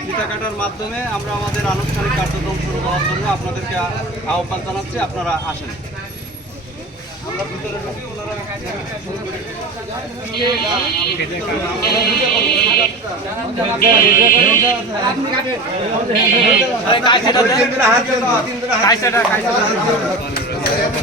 ফিতা কাটার মাধ্যমে আমরা আমাদের আনুষ্ঠানিক কার্যক্রম শুরু করার জন্য আপনাদেরকে আহ্বান জানাচ্ছি আপনারা আসেন। আমরা ভিতরে ঢুকি, ওনারা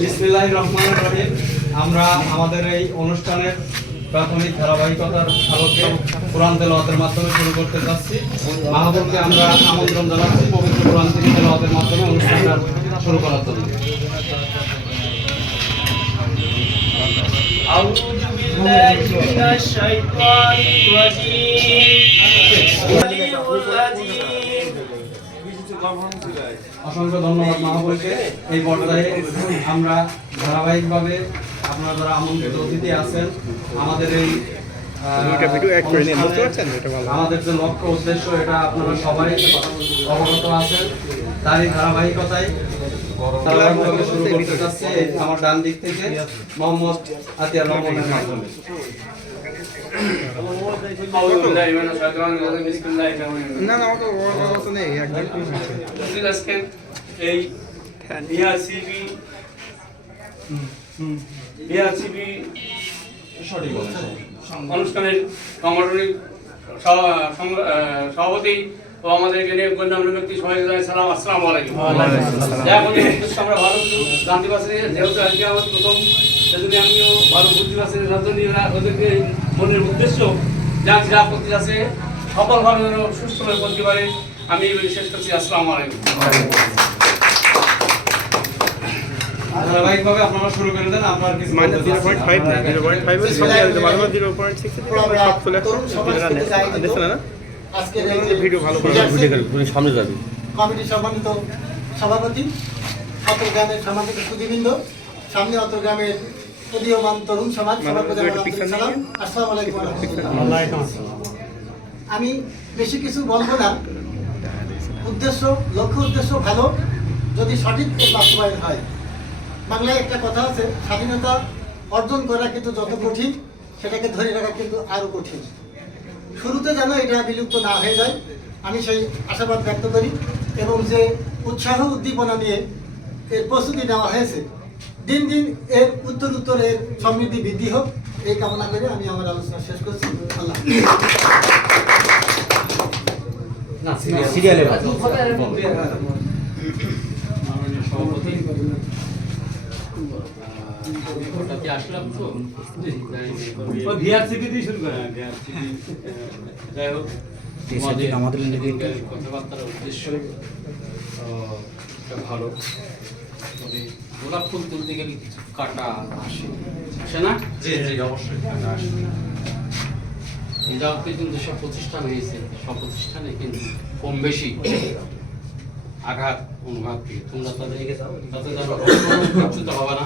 বিসমিল্লাহির রহমানির রহিম আমরা আমাদের এই অনুষ্ঠানের প্রাথমিক ধারাবাহিকতার আলোকে কোরআন তেলাওয়াতের মাধ্যমে শুরু করতে যাচ্ছি মাহবুবকে আমরা আমন্ত্রণ জানাচ্ছি পবিত্র কোরআন থেকে তেলাওয়াতের মাধ্যমে অনুষ্ঠানটা শুরু করার জন্য أعوذ بالله من الشيطان الرجيم العلي العظيم অসংখ্য ধন্যবাদ মহাপুরুষকে। এই পর্যায়ে আমরা ধারাবাহিকভাবে আপনারা যারা আমন্ত্রিত অতিথি আছেন আমাদের এই আমাদের যে লক্ষ্য উদ্দেশ্য এটা আপনারা সবাই অবগত আছেন। তারই ধারাবাহিকতায় আমার ডান দিক থেকে মোহাম্মদ আতিয়া রহমানের না না নেই একদম এই বিআরসিবি বিআরসিবি সঠিক অনুষ্ঠানের সংগঠনিক সভাপতি ও আমাদের এখানে গণ্যমান্য ব্যক্তি সবাই সালাম। আসসালামু আলাইকুম। এখন আমরা ভালো জানতে যেহেতু আজকে আমার প্রথম সেজন্য আমিও ভালো পারছি যার ওদেরকে মনের উদ্দেশ্য যা যা করতে যাচ্ছে সফলভাবে সুস্থভাবে করতে পারে আমি শেষ করছি। আসসালামু আলাইকুম। ধারাবাহিকভাবে আপনারা শুরু করে দেন আপনার কিছু মাইনাস জিরো পয়েন্ট ফাইভ না জিরো পয়েন্ট ফাইভ এর সঙ্গে আসবে মাঝে মাঝে জিরো পয়েন্ট সিক্স সব চলে আসছে না আজকের ভিডিও ভালো করে সামনে যাবে। কমিটির সম্মানিত সভাপতি অত গ্রামের সম্মানিত সুদীবৃন্দ সামনে অত গ্রামের উদীয়মান তরুণ সমাজ মানে। আসসালামু আলাইকুম আমি বেশি কিছু বলব না। উদ্দেশ্য লক্ষ্য উদ্দেশ্য ভালো যদি সঠিক বাস্তবায়ন হয়। বাংলায় একটা কথা আছে স্বাধীনতা অর্জন করা কিন্তু যত কঠিন সেটাকে ধরে রাখা কিন্তু আরও কঠিন। শুরুতে যেন এটা বিলুপ্ত না হয়ে যায় আমি সেই আশাবাদ ব্যক্ত করি এবং যে উৎসাহ উদ্দীপনা নিয়ে এর প্রস্তুতি নেওয়া হয়েছে দিন দিন এর উত্তর উত্তর এর সমৃদ্ধি বৃদ্ধি হোক এই কামনা করে আমি আমার আলোচনা শেষ করছি। আল্লাহ না সিরিয়ালে মাননীয় সভাপতি যাই হোক। আমাদের কথাবার্তার উদ্দেশ্য ভালো। তবে গোলাপ ফুল তুলতে গেলে কিছু কাটা আসে। আসে না? জি জি অবশ্যই কাটা আসে। কিন্তু সব প্রতিষ্ঠান হয়েছে। সব প্রতিষ্ঠানে কিন্তু কম বেশি আঘাত অনুঘাত তোমরা তাদের তাতে হবে না।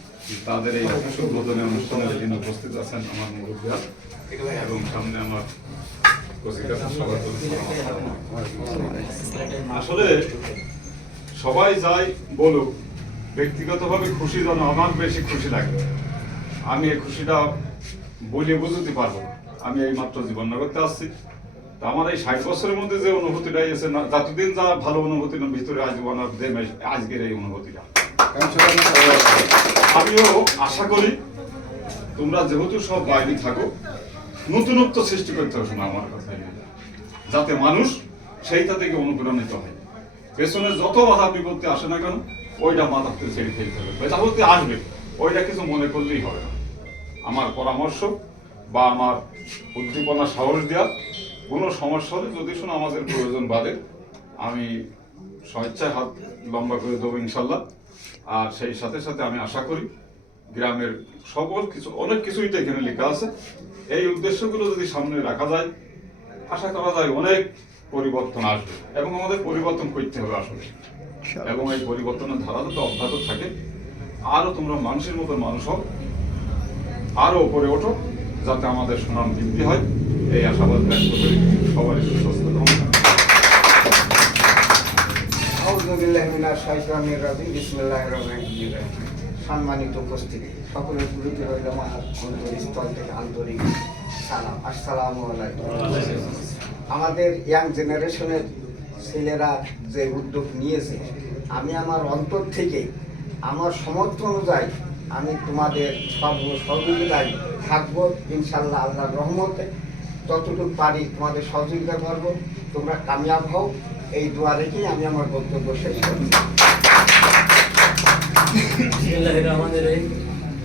তাদের এই উদ্বোধনী অনুষ্ঠানের দিন উপস্থিত আছেন আমার এবং সামনে আমার। আসলে সবাই যাই বলুক, ব্যক্তিগতভাবে খুশি যেন আমার বেশি খুশি লাগে। আমি এই খুশিটা বলে বুঝতে পারব আমি এই মাত্র জীবন করতে আসছি। তা আমার এই ষাট বছরের মধ্যে যে অনুভূতিটা এসে না যতদিন যা ভালো অনুভূতি না, ভিতরে আমার যে আজকের এই অনুভূতিটা। আমিও আশা করি তোমরা যেহেতু সব বাইরে থাকো, নতুনত্ব সৃষ্টি করতে হবে না আমার কথা যাতে মানুষ সেইটা থেকে অনুপ্রাণিত হয়। পেছনে যত বাধা বিপত্তি আসে না কেন, ওইটা মাথা থেকে ছেড়ে ফেলতে হবে। আসবে, ওইটা কিছু মনে করলেই হবে না। আমার পরামর্শ বা আমার উদ্দীপনা সাহস দেওয়া, কোনো সমস্যা হলে যদি শোনো আমাদের প্রয়োজন বাদে, আমি স্বেচ্ছায় হাত লম্বা করে দেবো ইনশাল্লাহ। আর সেই সাথে সাথে আমি আশা করি গ্রামের সকল কিছু, অনেক কিছুই তো এখানে লেখা আছে। এই উদ্দেশ্যগুলো যদি সামনে রাখা যায়, আশা করা যায় অনেক পরিবর্তন আসবে এবং আমাদের পরিবর্তন করতে হবে আসলে। এবং এই পরিবর্তনের ধারা যাতে অব্যাহত থাকে। আরও তোমরা মানুষের মতো মানুষ হও, আরও উপরে ওঠো, যাতে আমাদের সুনাম বৃদ্ধি হয়। এই আশাবাদ ব্যক্ত করি সবারই সুস্বাস্থ্য সম্মানিত উপস্থিতি সকলের প্রতি রইল আমার অন্তরস্থল থেকে আন্তরিক সালাম আসসালামু আমাদের ইয়াং জেনারেশনের ছেলেরা যে উদ্যোগ নিয়েছে আমি আমার অন্তর থেকে আমার সমর্থ অনুযায়ী আমি তোমাদের সব সহযোগিতায় থাকব ইনশাল্লাহ আল্লাহর রহমতে। যতটুকু পারি তোমাদের সহযোগিতা করব, তোমরা কামিয়াব হও। এই দোয়া রেখেই আমি আমার বক্তব্য শেষ করছি।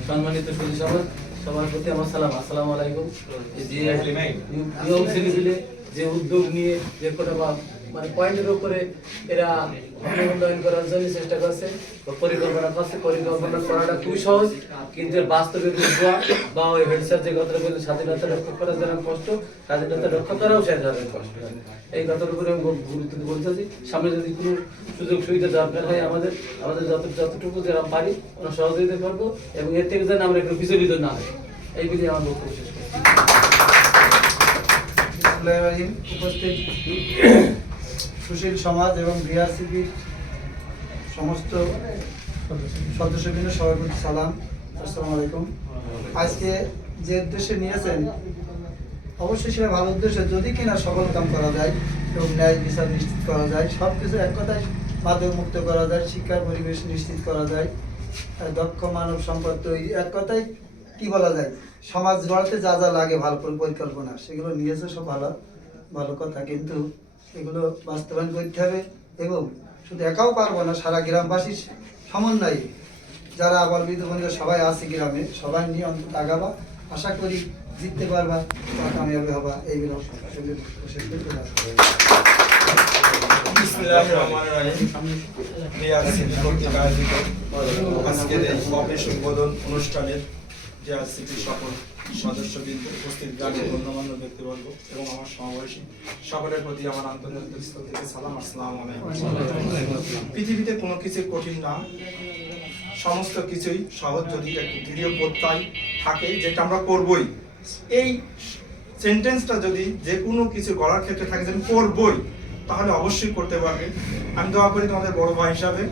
সম্মানিত সুধী সভা সবার প্রতি আমার সালাম। আসসালামু আলাইকুম। যে ইয়ং ছেলেপিলে যে উদ্যোগ নিয়ে যে কথা বা মানে পয়েন্টের উপরে এরা উন্নয়ন করার জন্য চেষ্টা করছে। পরিকল্পনা করছে, পরিকল্পনা করাটা খুবই সহজ, কিন্তু বাস্তবে বা ওই হেডস্যার যে কথাটা বললেন, স্বাধীনতা রক্ষা করা যারা কষ্ট, স্বাধীনতা রক্ষা করাও সে কষ্ট। এই কথার উপরে আমি গুরুত্ব বলতেছি সামনে যদি কোনো সুযোগ সুবিধা দরকার হয় আমাদের আমাদের যত যতটুকু যারা পারি, আমরা সহযোগিতা করব এবং এর থেকে যেন আমরা একটু বিচলিত না হই। এই বিধি আমার বক্তব্য শেষ করছি। উপস্থিত। সুশীল সমাজ এবং বিআরসিপির সমস্ত সদস্যবৃন্দ সবার প্রতি সালাম, আসসালামু আলাইকুম। আজকে যে উদ্দেশ্যে নিয়েছেন, অবশ্যই সেটা ভালো উদ্দেশ্য। যদি কিনা সকল কাম করা যায় এবং ন্যায় বিচার নিশ্চিত করা যায় সব কিছু এক কথায় মাদক মুক্ত করা যায়, শিক্ষার পরিবেশ নিশ্চিত করা যায় দক্ষ মানব সম্পদ তৈরি, এক কথায় কি বলা যায়? সমাজ গড়তে যা যা লাগে, ভালো পরিকল্পনা, সেগুলো নিয়েছে সব ভালো ভালো কথা। কিন্তু এগুলো বাস্তবায়ন করতে হবে এবং শুধু একাও পারব না, সারা গ্রামবাসীর সমন্বয়ে। যারা আবার বিধবন্ধু সবাই আছে গ্রামে, সবাই নিয়ে অন্তত আগাবা। আশা করি জিততে পারবা, বা কামিয়াবি হবা এইগুলো আজকের এই অনুষ্ঠানের ডিআরসিপির সকল সদস্যবৃন্দ উপস্থিত গ্রামের গণ্যমান্য ব্যক্তিবর্গ এবং আমার সমাবেশী সকলের প্রতি আমার আন্তর্জাতিক স্থল থেকে সালাম, আসসালামু পৃথিবীতে কোনো কিছু কঠিন না। সমস্ত কিছুই সহজ যদি একটু দৃঢ় প্রত্যয় থাকে, যেটা আমরা করবই। এই সেন্টেন্সটা যদি যে কোনো কিছু করার ক্ষেত্রে থাকে যে করবই, তাহলে অবশ্যই করতে পারবে। আমি দোয়া করি তোমাদের বড় ভাই হিসাবে।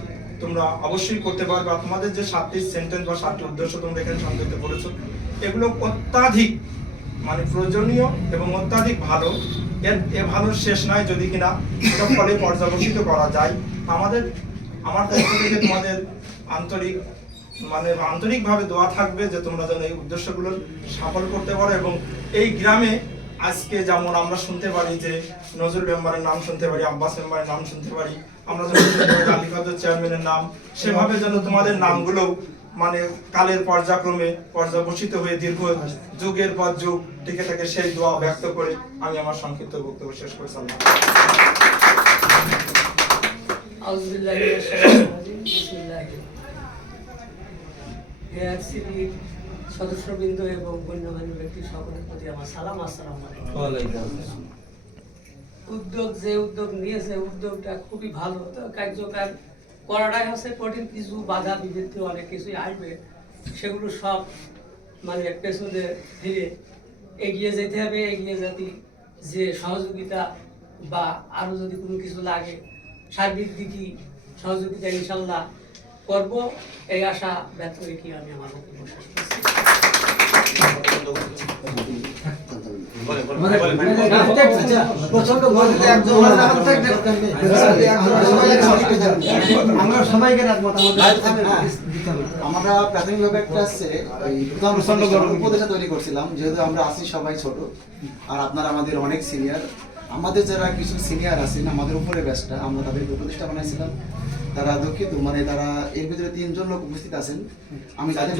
তোমরা অবশ্যই করতে পারবে। আর তোমাদের যে সাতটি সেন্টেন্স বা সাতটি উদ্দেশ্য তোমরা এখানে সংযুক্ত করেছ এগুলো অত্যাধিক মানে প্রয়োজনীয় এবং অত্যাধিক ভালো। এর, এ ভালো শেষ নয় যদি কিনা এটা ফলে পর্যবেসিত করা যায়। আমাদের, আমার পক্ষ থেকে তোমাদের আন্তরিক মানে আন্তরিকভাবে দোয়া থাকবে যে তোমরা যেন এই উদ্দেশ্যগুলো সফল করতে পারো এবং এই গ্রামে আজকে যেমন আমরা শুনতে পারি যে নজরুল মেম্বারের নাম শুনতে পারি, আব্বাস মেম্বারের নাম শুনতে পারি আমরা যেন চেয়ারম্যানের নাম সেভাবে যেন তোমাদের নামগুলো মানে কালের পর্যায়ক্রমে পর্যাবসিত হয়ে দীর্ঘ যুগের পর যুগ টিকে থাকে সেই দোয়া ব্যক্ত করে আমি আমার সংক্ষিপ্ত বক্তব্য শেষ করে সালাম। সদস্যবৃন্দ এবং গণ্যমান্য ব্যক্তি সকলের প্রতি আমার সালাম আসসালামু আলাইকুম। উদ্যোগ, যে উদ্যোগ নিয়েছে উদ্যোগটা খুবই ভালো। তো কার্যকর করাটাই হচ্ছে কঠিন। কিছু বাধা বিবৃতি অনেক কিছুই আসবে। সেগুলো সব মানে পেছনে ফিরে এগিয়ে যেতে হবে। এগিয়ে যাতে যে সহযোগিতা বা আরও যদি কোনো কিছু লাগে, সার্বিক দিকই সহযোগিতা ইনশাল্লাহ করব। এই আশা ব্যক্ত রেখে আমি আমার বক্তব্য আমরা প্রাথমিকভাবে একটা উপদেশা তৈরি করছিলাম যেহেতু আমরা সবাই ছোট আর আপনারা আমাদের অনেক সিনিয়র আমাদের যারা কিছু সিনিয়র আছেন আমাদের উপরে ব্যাচটা আমরা তাদেরকে উপদেষ্টা বানাইছিলাম তারা দুঃখিত মানে তারা এর ভিতরে তিনজন লোক উপস্থিত আছেন আমি তাদের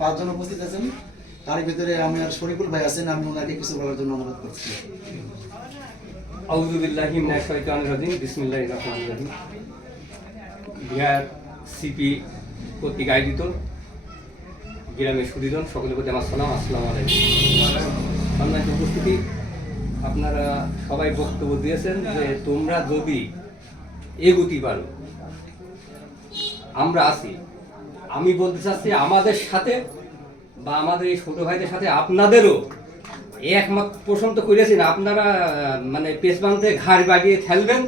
পাঁচজন উপস্থিত আছেন তার ভিতরে আমি আর শরীফুল ভাই আছেন, আমি ওনাকে কিছু বলার জন্য অনুরোধ করছি। আউযুবিল্লাহি মিনাশ শাইতানির রাজিম, বিসমিল্লাহির রহমানির রহিম। বিহার সিপি কর্তৃক আয়োজিত গ্রামের সুদীজন, সকলের প্রতি আমার সালাম, আসসালামু আলাইকুম। সম্মানিত উপস্থিতি, আপনারা সবাই বক্তব্য দিয়েছেন যে তোমরা যদি এগুতি পারো, আমরা আছি। আমি বলতে চাচ্ছি আমাদের সাথে বা আমাদের এই ছোটো ভাইদের সাথে আপনাদেরও একমাত্র প্রশ্ন তো করেছেন। আপনারা মানে পেস ঘাড় বাগিয়ে খেলবেন।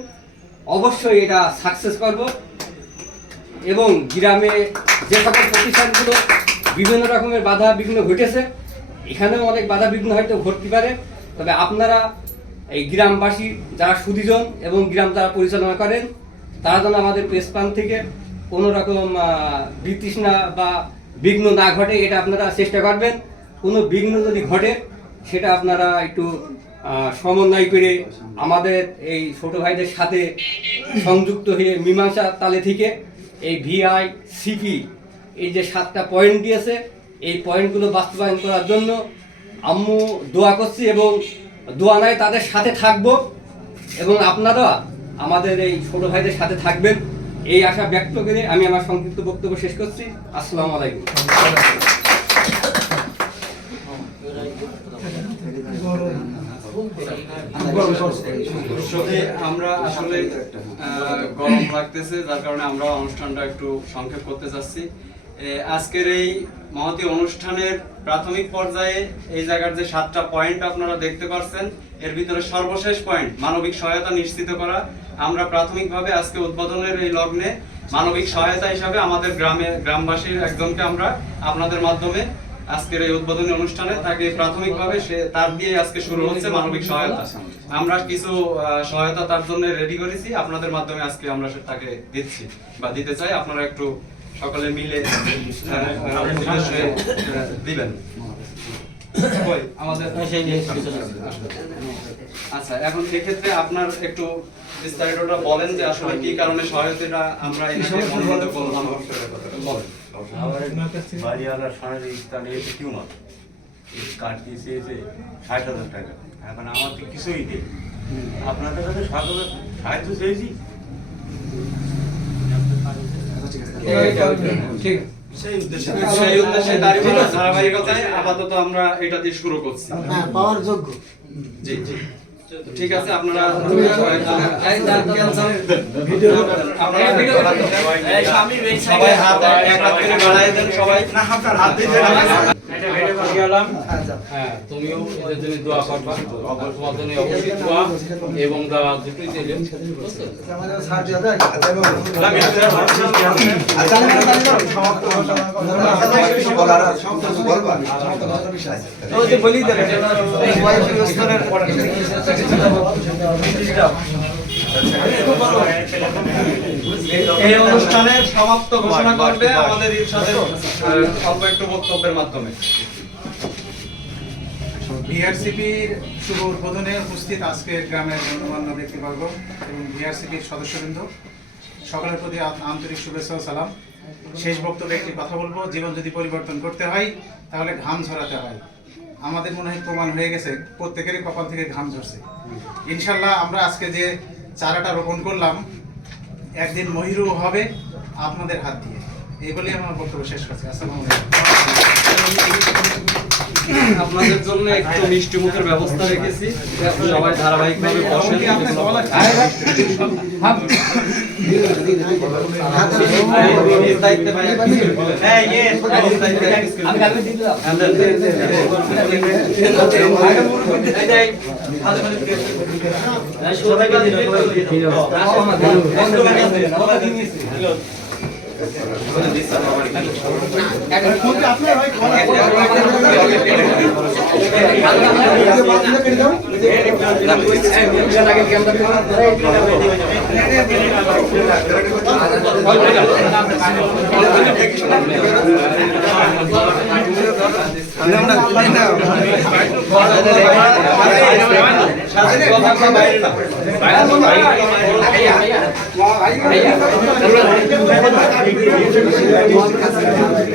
অবশ্যই এটা সাকসেস করব। এবং গ্রামে যে সকল প্রতিষ্ঠানগুলো বিভিন্ন রকমের বাধা বিঘ্ন ঘটেছে, এখানেও অনেক বাধা বিঘ্ন হয়তো ঘটতে পারে। তবে আপনারা এই গ্রামবাসী যারা সুদীজন এবং গ্রাম যারা পরিচালনা করেন, তারা যেন আমাদের প্রেস থেকে কোনো রকম বিতৃষ্ণা বা বিঘ্ন না ঘটে, এটা আপনারা চেষ্টা করবেন। কোনো বিঘ্ন যদি ঘটে, সেটা আপনারা একটু সমন্বয় করে আমাদের এই ছোটো ভাইদের সাথে সংযুক্ত হয়ে মীমাংসা তালে থেকে এই ভিআই সিপি, এই যে সাতটা পয়েন্ট দিয়েছে, এই পয়েন্টগুলো বাস্তবায়ন করার জন্য আম্মু দোয়া করছি এবং দোয়া নাই, তাদের সাথে থাকব এবং আপনারা আমাদের এই ছোটো ভাইদের সাথে থাকবেন। এই আশা ব্যক্ত করে আমি আমার সংক্ষিপ্ত বক্তব্য শেষ করছি। আসসালামু আলাইকুম। আমরা আসলে গরম লাগতেছে, যার কারণে আমরা অনুষ্ঠানটা একটু সংক্ষেপ করতে চাচ্ছি। আজকের এই মহতী অনুষ্ঠানের প্রাথমিক পর্যায়ে এই জায়গার যে সাতটা পয়েন্ট আপনারা দেখতে পাচ্ছেন এর ভিতরে সর্বশেষ পয়েন্ট মানবিক সহায়তা নিশ্চিত করা। আমরা প্রাথমিকভাবে আজকে উদ্বোধনের এই লগ্নে মানবিক সহায়তা হিসাবে আমাদের গ্রামে, গ্রামবাসীর একজনকে আমরা আপনাদের মাধ্যমে আজকের এই উদ্বোধনী অনুষ্ঠানে তাকে প্রাথমিকভাবে সে তার দিয়ে আজকে শুরু হচ্ছে মানবিক সহায়তা। আমরা কিছু সহায়তা তার জন্য রেডি করেছি। আপনাদের মাধ্যমে আজকে আমরা তাকে দিচ্ছি বা দিতে চাই। আপনারা একটু সকলে মিলে দিবেন। আমাদের আচ্ছা এখন এক্ষেত্রে আপনার একটু বিস্তারিতটা বলেন যে আসলে কি কারণে সহায়তাটা আমরা এনাকে অনুরোধ করলাম বলেন বাড়িওয়ালা শারীরিক তার এসে টিউমার কার্ড দিয়ে চেয়েছে ষাট হাজার টাকা। এখন আমার তো কিছুই নেই। আপনাদের কাছে সাহায্য চেয়েছি। সেই উদ্দেশ্যে ধারাবাহিকতায় আপাতত আমরা এটা দিয়ে শুরু করছি হ্যাঁ পাওয়ার যোগ্য জি জি ঠিক আছে আপনারা সবাই হাত এক হাত করে বাড়াই দেন সবাই না হাত হাত দিতে হ্যাঁ তুমিও এদের জন্য দোয়া করবা তোমার জন্য অবশ্যই দোয়া এবং দেওয়া দুটোই এই অনুষ্ঠানের সমাপ্ত ঘোষণা করবে আমাদের ইরশাদের অল্প একটু বক্তব্যের মাধ্যমে। বিআরসিপির শুভ উদ্বোধনে উপস্থিত আজকের গ্রামের গণ্যমান্য ব্যক্তিবর্গ এবং বিআরসিপির সদস্যবৃন্দ। সকলের প্রতি আন্তরিক শুভেচ্ছা ও সালাম। শেষ বক্তব্যে একটি কথা বলব, জীবন যদি পরিবর্তন করতে হয়, তাহলে ঘাম ঝরাতে হয়। আমাদের মনে হয় প্রমাণ হয়ে গেছে, প্রত্যেকেরই কপাল থেকে ঘাম ঝরছে। ইনশাল্লাহ আমরা আজকে যে চারাটা রোপণ করলাম, একদিন মহিরু হবে আপনাদের হাত দিয়ে। এই বলেই আমার বক্তব্য শেষ করছি। আসসালামু আপনাদের জন্য একটু মিষ্টি মুখের ব্যবস্থা রেখেছি সবাই ধারাবাহিকভাবে বসেন দায়িত্বে ভাই হ্যাঁ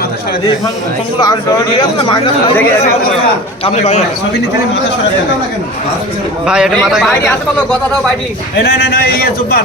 মাথা সরা দেন ভাই এটা মাথা বাইরে আসতে পারব কথা দাও বাইরে না না না এই জুব্বার